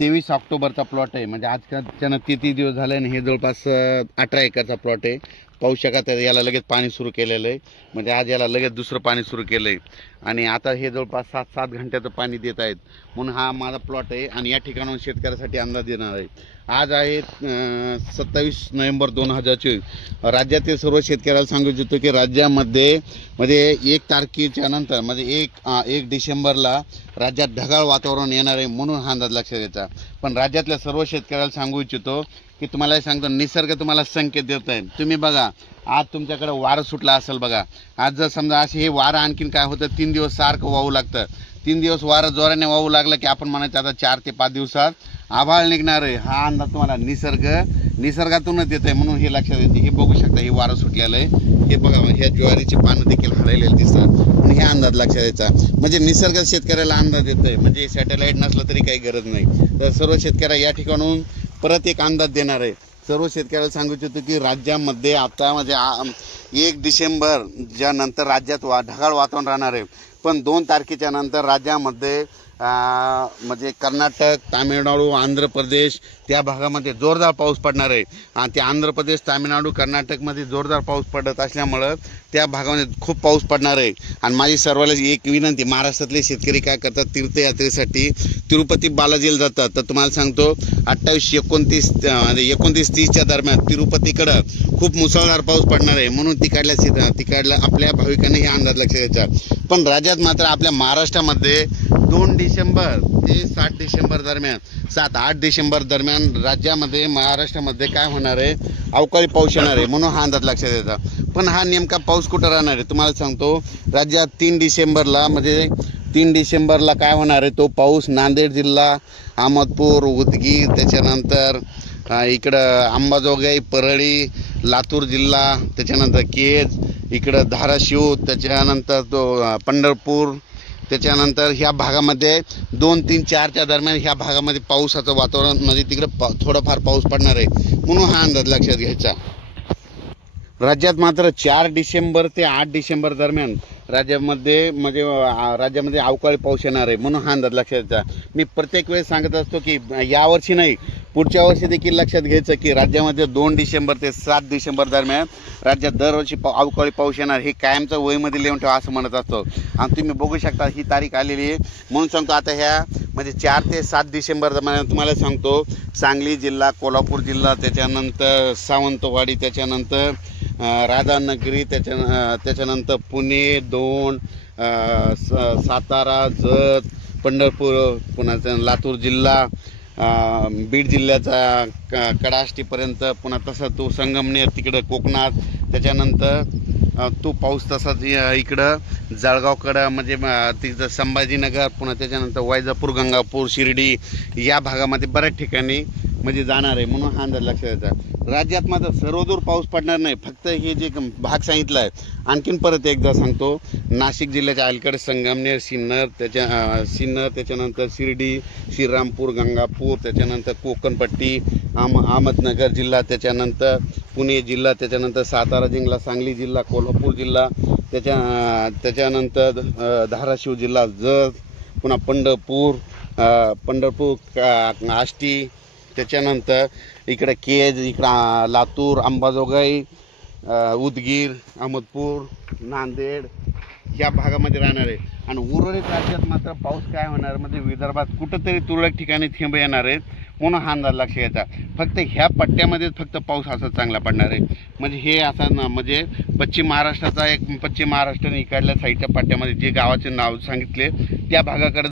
23 ऑक्टोबरचा plot आहे. म्हणजे आजच्यानं 33 दिवस झाले आणि हे जवळपास 18 एकरचा प्लॉट आहे. पाहू शकता याला लगेच पाणी सुरू केलेलं आहे. म्हणजे आज याला लगेच दुसरं पाणी सुरू केलं आहे आणि आता हे जवळपास 7-7 घंट्याचं पाणी देत आहेत. म्हणून हा माझा प्लॉट आहे आणि या ठिकाणाहून शेतकऱ्यासाठी अंदाज देणार आहे. आज आहे 27 नोव्हेंबर 2024. राज्यातील सर्व शेतकऱ्याला सांगू इच्छितो की राज्यामध्ये म्हणजे 1 तारखेच्या नंतर म्हणजे 1 डिसेंबरला राज्यात ढगाळ वातावरण येणार आहे. म्हणून हा अंदाज लक्षात घ्यायचा. पण राज्यातल्या सर्व शेतकऱ्याला सांगू इच्छितो की तुम्हाला सांगतो निसर्ग तुम्हाला संकेत देत आहे. तुम्ही बघा आज तुमच्याकडे वारं सुटला असेल बघा. आज जर समजा असे हे वारं आणखीन काय होतं 3 दिवस सारखं वाहू लागतं. 3 दिवस वारं जोराने वाहू लागलं की आपण म्हणायचं आता 4 ते 5 दिवसात आभाळ निघणार आहे. हा अंदाज तुम्हाला निसर्गातूनच येत आहे. म्हणून हे लक्षात येते. हे बघू शकता हे वारं सुटलेलं आहे. हे बघा ह्या ज्वारीची पानं देखील हललेली दिसतात. म्हणून हे अंदाज लक्षात यायचा. म्हणजे निसर्ग शेतकऱ्याला अंदाज येत आहे. म्हणजे सॅटेलाईट नसलं तरी काही गरज नाही. तर सर्व शेतकऱ्या या ठिकाणून परत एक अंदाज देणार आहे. सर्व शेतकऱ्याला सांगू इच्छितो की राज्यामध्ये आता म्हणजे 1 डिसेंबरच्या नंतर राज्यात ढगाळ वातावरण राहणार आहे. पण 2 तारखेच्या नंतर राज्यामध्ये म्हणजे कर्नाटक, तामिळनाडू, आंध्र प्रदेश त्या भागामध्ये जोरदार पाऊस पडणार आहे. आणि त्या आंध्र प्रदेश, तामिळनाडू, कर्नाटकमध्ये जोरदार पाऊस पडत असल्यामुळं त्या भागामध्ये खूप पाऊस पडणार आहे. आणि माझी सर्वांना एक विनंती, महाराष्ट्रातले शेतकरी काय करतात तीर्थयात्रेसाठी तिरुपती बालाजीला जातात. तर तुम्हाला सांगतो 28-29-30च्या दरम्यान तिरुपतीकडं खूप मुसळधार पाऊस पडणार आहे. म्हणून तिकडल्या आपल्या भाविकांनी हे अंदाज लक्षात घ्यायचा. पण राज्यात मात्र आपल्या महाराष्ट्रामध्ये 2 डिसेंबर ते 7 डिसेंबर दरम्यान 7-8 डिसेंबर दरम्यान राज्यामध्ये महाराष्ट्रामध्ये काय होणार आहे अवकाळी पाऊस येणार आहे. म्हणून हा अंदाज लक्षात येतात. पण हा नेमका पाऊस कुठं राहणार आहे तुम्हाला सांगतो. राज्यात 3 डिसेंबरला म्हणजे 3 डिसेंबरला काय होणार आहे तो पाऊस नांदेड जिल्हा, अहमदपूर, उदगीर, त्याच्यानंतर इकडं अंबाजोगाई, परळी, लातूर जिल्हा, त्याच्यानंतर केज, इकडं धाराशिव, त्याच्यानंतर तो पंढरपूर, त्याच्यानंतर ह्या भागामध्ये 2-3-4च्या दरम्यान ह्या भागामध्ये पावसाचं वातावरण म्हणजे तिकडं थोडंफार पाऊस पडणार आहे. म्हणून हा अंदाज लक्षात घ्यायचा. राज्यात मात्र 4 डिसेंबर ते 8 डिसेंबर दरम्यान राज्यामध्ये अवकाळी पाऊस येणार आहे. म्हणून हा अंदाज लक्षात घ्यायचा. मी प्रत्येक वेळेस सांगत असतो की यावर्षी नाही पुढच्या वर्षी देखील लक्षात घ्यायचं की राज्यामध्ये 2 डिसेंबर ते 7 डिसेंबर दरम्यान राज्यात दरवर्षी अवकाळी पाऊस येणार. हे कायमचं वहीमध्ये लिहून ठेवा असं म्हणत असतो. आणि तुम्ही बघू शकता ही तारीख आलेली आहे. म्हणून सांगतो आता ह्या म्हणजे 4 ते 7 डिसेंबर दरम्यान तुम्हाला सांगतो सांगली जिल्हा, कोल्हापूर जिल्हा, त्याच्यानंतर सावंतवाडी, त्याच्यानंतर राधानगरी, त्याच्यानंतर पुणे, दौंड, सातारा, जत, पंढरपूर, पुन्हा लातूर जिल्हा, बीड जिल्ह्याचा कडाष्टीपर्यंत, पुन्हा तसं तो संगमनेर तिकडं कोकणात, त्याच्यानंतर तो पाऊस तसाच इकडं जळगावकडं म्हणजे तिथं संभाजीनगर, पुन्हा त्याच्यानंतर वैजापूर, गंगापूर, शिर्डी या भागामध्ये बऱ्याच ठिकाणी म्हणजे जाणार आहे. म्हणून हा अंदाज लक्षात घ्यायचा. राज्यात मात्र सर्वदूर पाऊस पडणार नाही. फक्त हे जे भाग सांगितलं आहे आणखीन परत एकदा सांगतो. नाशिक जिल्ह्याच्या अलीकडे संगमनेर, सिन्नर, त्याच्यानंतर शिर्डी, श्रीरामपूर, गंगापूर, त्याच्यानंतर कोकणपट्टी, अहमदनगर जिल्हा, त्याच्यानंतर पुणे जिल्हा, त्याच्यानंतर सातारा जिल्हा, सांगली जिल्हा, कोल्हापूर जिल्हा, त्याच्यानंतर धाराशिव जिल्हा, जत, पुन्हा पंढरपूर, आष्टी, त्याच्यानंतर इकडं केज, इकडं लातूर, अंबाजोगाई, उदगीर, अहमदपूर, नांदेड ह्या भागामध्ये राहणार आहे. आणि उर्वरित राज्यात मात्र पाऊस काय होणार म्हणजे विदर्भात कुठंतरी तुरळक ठिकाणी थेंब येणार आहेत. म्हणून हा अंदाज लक्ष घ्यायचा. फक्त ह्या पट्ट्यामध्येच फक्त पाऊस असा चांगला पडणार आहे. म्हणजे हे असं म्हणजे पश्चिम महाराष्ट्राचा पश्चिम महाराष्ट्राने इकडल्या साईडच्या पट्ट्यामध्ये जे गावाचे नाव सांगितले त्या भागाकडे